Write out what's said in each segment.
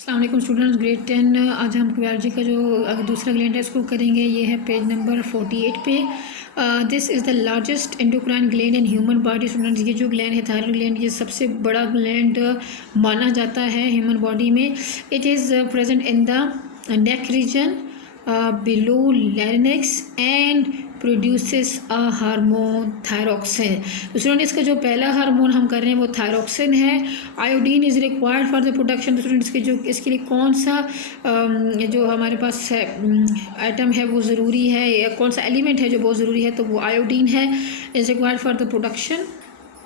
अस्सलाम वालेकुम students, grade 10 आज हम बायोलॉजी का जो दूसरा ग्लैंड है इसको करेंगे। ये है पेज नंबर 48 पे। This is the largest endocrine gland in human body. Students, ये जो ग्लैंड है थायराइड ग्लैंड, ये सबसे बड़ा ग्लैंड माना जाता है ह्यूमन बॉडी में। It is present in the neck region below larynx and produces a hormone thyroxine. तो स्टूडेंट, इसका जो पहला हार्मोन हम कर रहे हैं वो थायरोक्सिन है। Iodine is required for the production. तो स्टूडेंट, इसके लिए कौन सा जो हमारे पास है आइटम है वो ज़रूरी है, या कौन सा एलिमेंट है जो बहुत ज़रूरी है, तो वो आयोडीन है। Is required for the production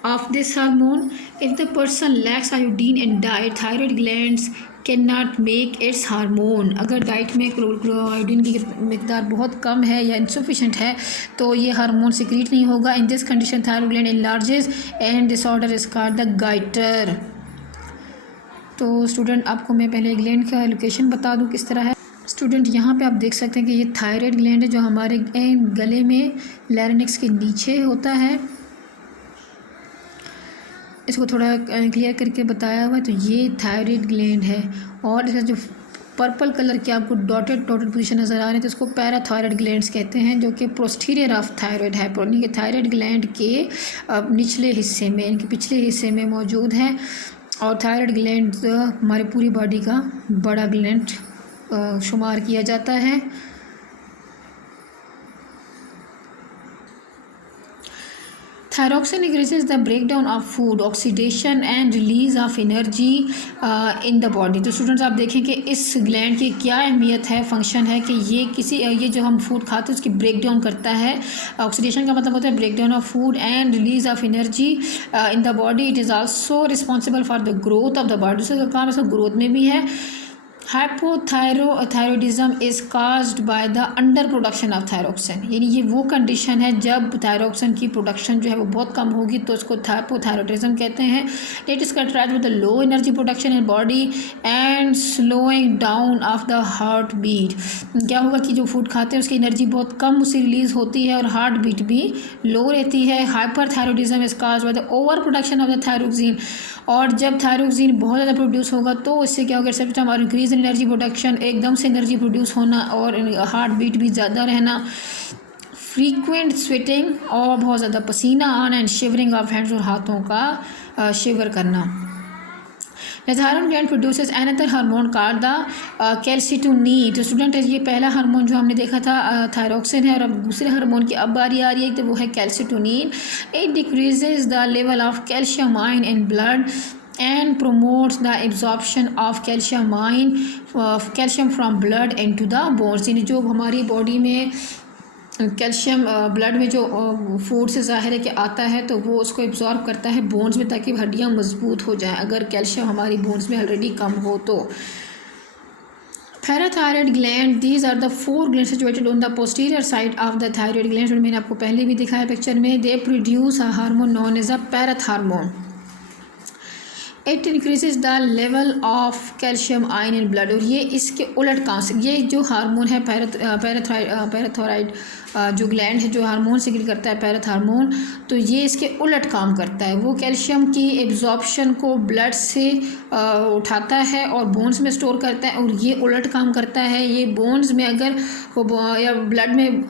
of this hormone. If the person lacks iodine in diet, thyroid glands cannot make its hormone. अगर डाइट में आयोडीन की मिकदार बहुत कम है या इंसफिशेंट है तो ये हार्मोन सिक्रीट नहीं होगा। In this condition thyroid gland enlarges and disorder is called the goiter. तो स्टूडेंट, आपको मैं पहले ग्लैंड का लोकेशन बता दूँ किस तरह है। स्टूडेंट, यहाँ पे आप देख सकते हैं कि ये थायराइड ग्लैंड है जो हमारे गले में लैरिंक्स के नीचे होता है। इसको थोड़ा क्लियर करके बताया हुआ है। तो ये थायराइड ग्लैंड है और इसका जो पर्पल कलर के आपको डॉटेड पोजीशन नज़र आ रहे हैं तो इसको पैराथायराइड ग्लैंड्स कहते हैं, जो कि पोस्टीरियर ऑफ थायराइड है। यानी कि थायराइड ग्लैंड के निचले हिस्से में, इनके पिछले हिस्से में मौजूद है। और थायराइड ग्लैंड हमारी पूरी बॉडी का बड़ा ग्लैंड शुमार किया जाता है। Thyroxine increases the breakdown of food, oxidation and release of energy in the body. तो स्टूडेंट्स, आप देखें कि इस ग्लैंड की क्या अहमियत है, फंक्शन है कि ये जो हम फूड खाते हैं उसकी ब्रेक डाउन करता है। ऑक्सीडेशन का मतलब होता है break down of food and release of energy in the body. It is also responsible for the growth of the body. दूसरा काम इसका ग्रोथ में भी है। Hypothyroidism is caused by the under production of thyroxine. यानी ये वो condition है जब थायरोक्सिन की प्रोडक्शन जो है वो बहुत कम होगी तो उसको हाइपोथायरॉयडिज्म कहते हैं। It is characterised with the low energy production in body and slowing down of the heart beat. क्या होगा कि जो फूड खाते हैं उसकी एनर्जी बहुत कम उससे रिलीज़ होती है और हार्ट बीट भी लो रहती है। Hyperthyroidism is caused by the over production of the thyroxine. और जब थायरोक्सिन बहुत ज़्यादा प्रोड्यूस होगा तो इससे क्या होगा, सिस्टम और इंक्रीज इन एनर्जी प्रोडक्शन, एकदम से एनर्जी प्रोड्यूस होना और हार्ट बीट भी ज़्यादा रहना, फ्रीक्वेंट स्वेटिंग और बहुत ज़्यादा पसीना आना एंड शिवरिंग ऑफ हैंड्स और हाथों का शिवर करना। The thyroid gland produces another hormone called the calcitonin. तो स्टूडेंट, ये पहला हार्मोन जो हमने देखा था थायरोक्सिन है और अब दूसरे हार्मोन की अब बारी आ रही है तो वो है calcitonin. It decreases the level of calcium ion in blood and promotes the absorption of calcium from blood into the bones. यानी जो हमारी बॉडी में कैल्शियम ब्लड में जो फूड से ज़ाहिर है कि आता है तो वो उसको एब्जॉर्ब करता है बोन्स में ताकि हड्डियाँ मजबूत हो जाएं, अगर कैल्शियम हमारी बोन्स में ऑलरेडी कम हो तो। Parathyroid gland, these are the 4 gland situated on the posterior side of the thyroid gland. मैंने आपको पहले भी दिखाया पिक्चर में। They produce a hormone known as a parathormone. It increases the level of calcium ion in blood. और ये इसके उलट काम से, ये जो हार्मोन है पैराथायरॉयड जो ग्लैंड है जो हार्मोन सिक्रीट करता है पैराथार्मोन, तो ये इसके उलट काम करता है। वो कैल्शियम की एब्जॉर्प्शन को ब्लड से उठाता है और बोन्स में स्टोर करता है, और ये उलट काम करता है। ये बोन्स में अगर या ब्लड में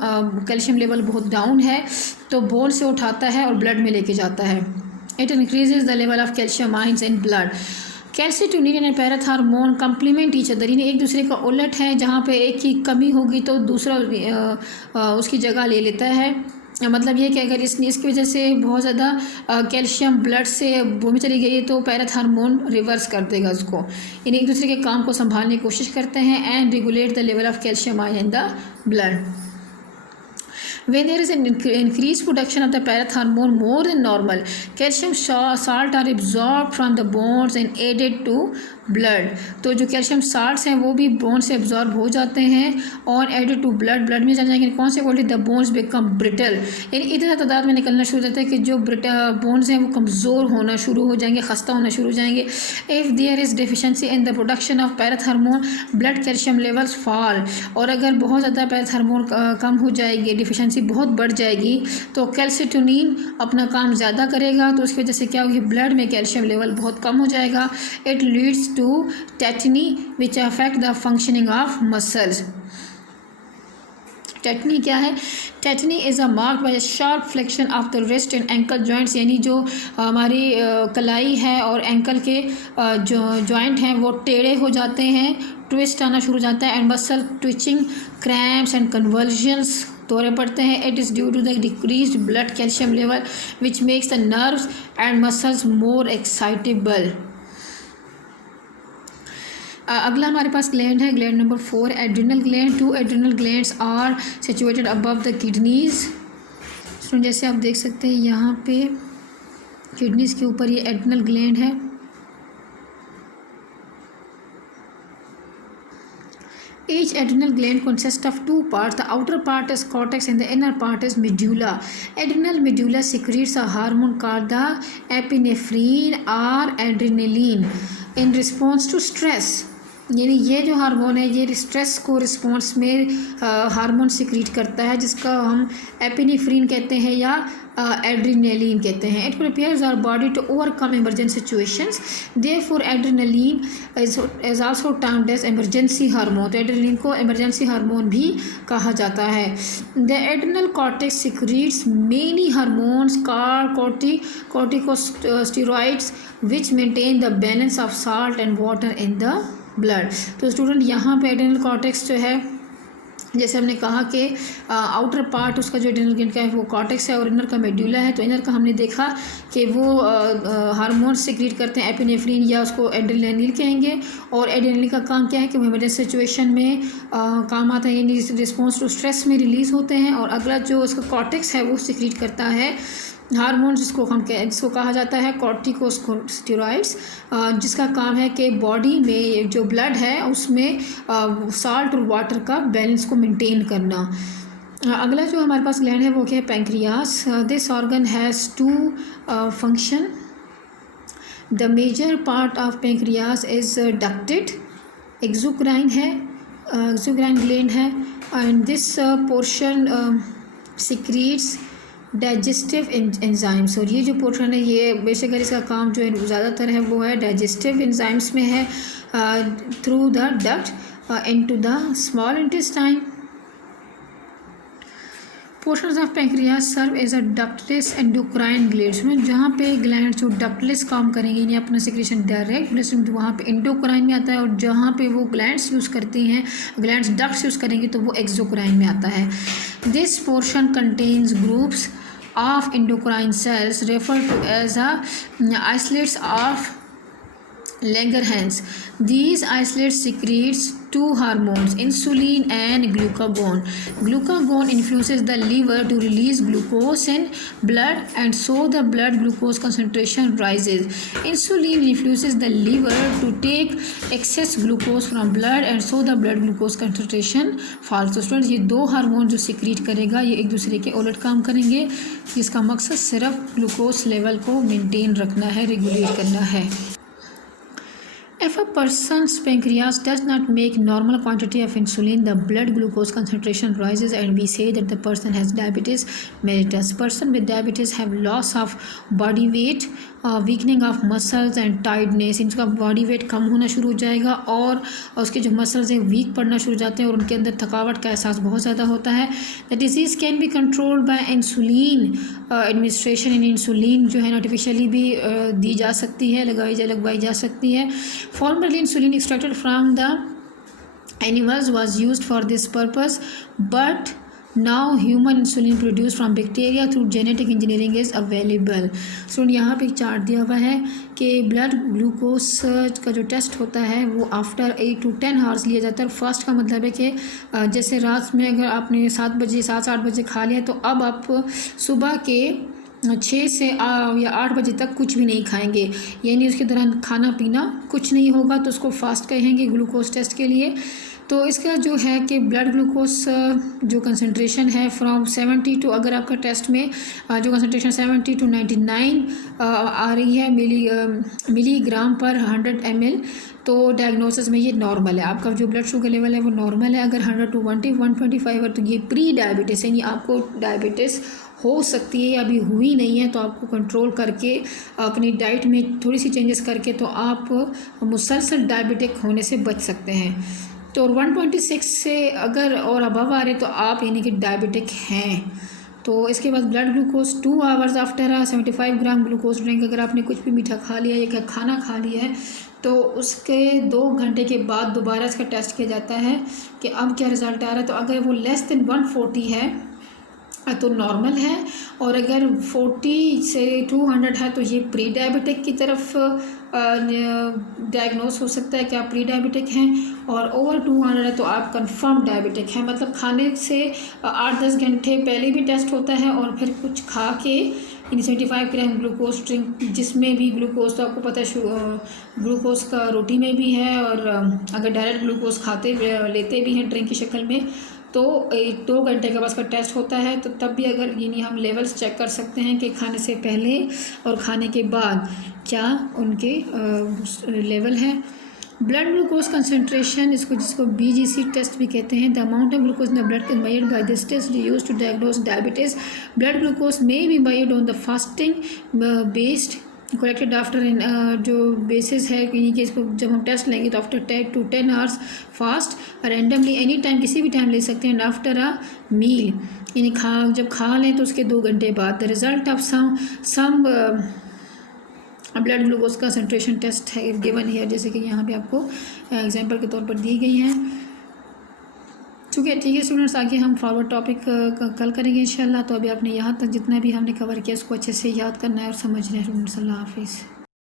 कैल्शियम लेवल बहुत डाउन है तो बोन से उठाता है और ब्लड में लेके जाता है। It increases the level of calcium ions in blood. Calcitonin and parathormone complement each other. यानी एक दूसरे का उलट है, जहाँ पे एक की कमी होगी तो दूसरा उसकी जगह ले लेता है। मतलब ये कि अगर इसकी वजह से बहुत ज़्यादा कैल्शियम ब्लड से वो में चली गई है तो पैराथार्मोन रिवर्स कर देगा उसको। यानी एक दूसरे के काम को संभालने की कोशिश करते हैं and regulate the level of calcium ion in the blood. When there is an increased production of the parathormone more than normal, calcium salt are absorbed from the bones and added to blood. तो जो calcium salts हैं वो भी bone से absorb हो जाते हैं और एडेड टू ब्लड में चले जाएंगे। Consequently the bones become brittle. यानी इतना तादाद में निकलना शुरू हो जाता है कि जो बोन्स हैं वो कमज़ोर होना शुरू हो जाएंगे, खस्ता होना शुरू हो जाएंगे। If there is deficiency in the production of parathormone, blood calcium levels fall. और अगर बहुत ज़्यादा पैराथार्मोन कम हो जाएगी, डिफिशेंसी बहुत बढ़ जाएगी, तो कैल्सिटोनिन अपना काम ज़्यादा करेगा, तो उसकी वजह से क्या होगी, ब्लड में कैल्शियम लेवल बहुत कम हो जाएगा। It leads to tetany which affect the functioning of muscles. Tetani क्या है? Tetani is a mark bye sharp flexion of the wrist and ankle joints, यानी जो हमारी कलाई है और एंकल के जो जॉइंट हैं वो टेढ़े हो जाते हैं, ट्विस्ट आना शुरू हो जाता है, and muscle twitching, cramps and convulsions दौरे पड़ते हैं. It is due to the decreased blood calcium level which makes the nerves and muscles more excitable. अगला हमारे पास ग्लैंड है, gland number 4, adrenal gland. 2 adrenal glands are situated above the kidneys. जैसे आप देख सकते हैं यहाँ पे किडनीज के ऊपर ये एड्रिनल ग्लैंड है. Each adrenal gland consists of 2 parts. The outer part is cortex and the inner part is medulla. Adrenal medulla secretes a hormone called the epinephrine or adrenaline in response to stress. यानी ये जो hormone है ये stress को response में hormone secrete करता है जिसका हम एपिनेफ्रीन कहते हैं या एड्रेनलिन कहते हैं. It prepares our body to overcome emergency situations. Therefore adrenaline is also termed as emergency hormone. तो एड्रेनलिन को इमरजेंसी हार्मोन भी कहा जाता है. The adrenal cortex secretes many hormones called corticosteroids which maintain the balance of salt and water in the blood. तो student यहाँ पे adrenal cortex जो है, जैसे हमने कहा कि आउटर पार्ट उसका जो एड्रेनल ग्लैंड का है वो कॉर्टेक्स है और इनर का मेड्यूला है. तो इनर का हमने देखा कि वो हार्मोन सिक्रीट करते हैं एपिनेफ्रीन या उसको एड्रेनलिन कहेंगे. और एड्रेनलिन का काम क्या है कि वो इमरजेंसी सिचुएशन में काम आता है, यानी रिस्पॉन्स टू स्ट्रेस में रिलीज़ होते हैं. और अगला जो उसका कॉर्टेक्स है वो सिक्रीट करता है हार्मोन जिसको कहा जाता है कॉर्टिकोस्टेरॉइड्स, जिसका काम है कि बॉडी में जो ब्लड है उसमें साल्ट और वाटर का बैलेंस को मेंटेन करना. अगला जो हमारे पास ग्लैंड है वो क्या है? Pancreas. This organ has 2 function. The major part of pancreas is ducted. Exocrine है, एक्सोक्राइन ग्लैंड है, and this portion secretes digestive enzymes. और ये जो पोर्शन है ये बेसिकली इसका काम जो है ज़्यादातर है वो है डाइजेस्टिव एंजाइम्स में है through the duct into the small intestine. Portions of pancreas serve as a ductless endocrine glands में, जहाँ पे ग्लैंड जो डक्टलेस काम करेंगे यानी अपना सिक्रेशन डायरेक्ट ब्लड वहाँ पे एंडोक्राइन में आता है, और जहाँ पे वो ग्लैंड्स यूज़ करती हैं, ग्लैंड्स डक्ट्स यूज़ करेंगे तो वो एक्सोक्राइन में आता है. This portion contains groups of endocrine cells referred to as isolates of Langerhans. These isolates secretes 2 hormones, insulin and glucagon. Glucagon influences the liver to release glucose in blood, and so the blood glucose concentration rises. Insulin influences the liver to take excess glucose from blood, and so the blood glucose concentration falls. तो student ये 2 hormone जो secrete करेगा ये एक दूसरे के उलट काम करेंगे, जिसका मकसद सिर्फ ग्लूकोज लेवल को मेंटेन रखना है, रेगुलेट करना है. If a person's pancreas does not make normal quantity of insulin, the blood glucose concentration rises, and we say that the person has diabetes mellitus. Person with diabetes have loss of body weight, weakening of muscles and tiredness. इनका body weight कम होना शुरू हो जाएगा और उसके जो muscles हैं week पड़ना शुरू हो जाते हैं और उनके अंदर थकावट का एहसास बहुत ज़्यादा होता है. The disease can be controlled by insulin administration. In insulin जो है आर्टिफिशियली भी दी जा सकती है, लगवाई जा सकती है. Formerly, insulin extracted from the animals was used for this purpose, but now human insulin produced from bacteria through genetic engineering is available. So यहाँ पे एक चार्ट दिया हुआ है कि ब्लड ग्लूकोज का जो टेस्ट होता है वो आफ्टर 8 to 10 आवर्स लिया जाता है. फर्स्ट का मतलब है कि जैसे रात में अगर आपने 7-8 बजे खा लिया तो अब आप सुबह के 6 से या 8 बजे तक कुछ भी नहीं खाएंगे, यानी उसके दौरान खाना पीना कुछ नहीं होगा, तो उसको फास्ट कहेंगे ग्लूकोज टेस्ट के लिए. तो इसका जो है कि ब्लड ग्लूकोज जो कंसंट्रेशन है फ्रॉम 70 टू, अगर आपका टेस्ट में जो कंसंट्रेशन 70 to 99 आ रही है मिलीग्राम पर 100 ml, तो डायग्नोसिस में ये नॉर्मल है, आपका जो ब्लड शुगर लेवल है वो नॉर्मल है। अगर 100 to 125 है तो ये प्री डायबिटीज़, यानी आपको डायबिटीज़ हो सकती है, अभी हुई नहीं है, तो आपको कंट्रोल करके अपनी डाइट में थोड़ी सी चेंजेस करके तो आप मुसलसल डायबिटिक होने से बच सकते हैं। तो 126 से अगर और अबव आ रहे तो आप यानी कि डायबिटिक हैं। तो इसके बाद blood glucose 2 hours after 75 gram glucose drink, अगर आपने कुछ भी मीठा खा लिया या खाना खा लिया है तो उसके 2 घंटे के बाद दोबारा इसका टेस्ट किया जाता है कि अब क्या रिज़ल्ट आ रहा है। तो अगर वो लेस देन 140 है तो नॉर्मल है, और अगर 40 से 200 है तो ये प्री डायबिटिक की तरफ डायग्नोस हो सकता है कि आप प्री डायबिटिक हैं, और ओवर 200 है तो आप कंफर्म डायबिटिक हैं। मतलब खाने से 8-10 घंटे पहले भी टेस्ट होता है, और फिर कुछ खा के 75 ग्राम ग्लूकोज ड्रिंक, जिसमें भी ग्लूकोज तो आपको पता है ग्लूकोज का रोटी में भी है, और अगर डायरेक्ट ग्लूकोज लेते भी हैं ड्रिंक की शक्ल में तो 2 घंटे के बाद उसका टेस्ट होता है। तो तब भी अगर यानी हम लेवल्स चेक कर सकते हैं कि खाने से पहले और खाने के बाद क्या उनके लेवल है। ब्लड ग्लूकोज कंसनट्रेशन, जिसको BGC टेस्ट भी कहते हैं, the amount of glucose in the blood is measured by this test used to diagnose diabetes. Blood glucose may be measured on the fasting based collected after जो basis है यानी कि इसको जब हम टेस्ट लेंगे तो after 10 to 10 hours fast randomly any time, किसी भी टाइम ले सकते हैं, आफ्टर अ मील, यानी जब खा लें तो उसके 2 घंटे बाद। The result of some blood glucose concentration test है गिवन है, जैसे कि यहाँ पे आपको एग्जांपल के तौर पर दी गई हैं। ठीक है स्टूडेंट्स, आगे हम फॉरवर्ड टॉपिक कल करेंगे इंशाल्लाह। तो अभी आपने यहाँ तक जितना भी हमने कवर किया उसको अच्छे से याद करना है और समझना है स्टूडेंट्स। अल्लाह हाफिज़।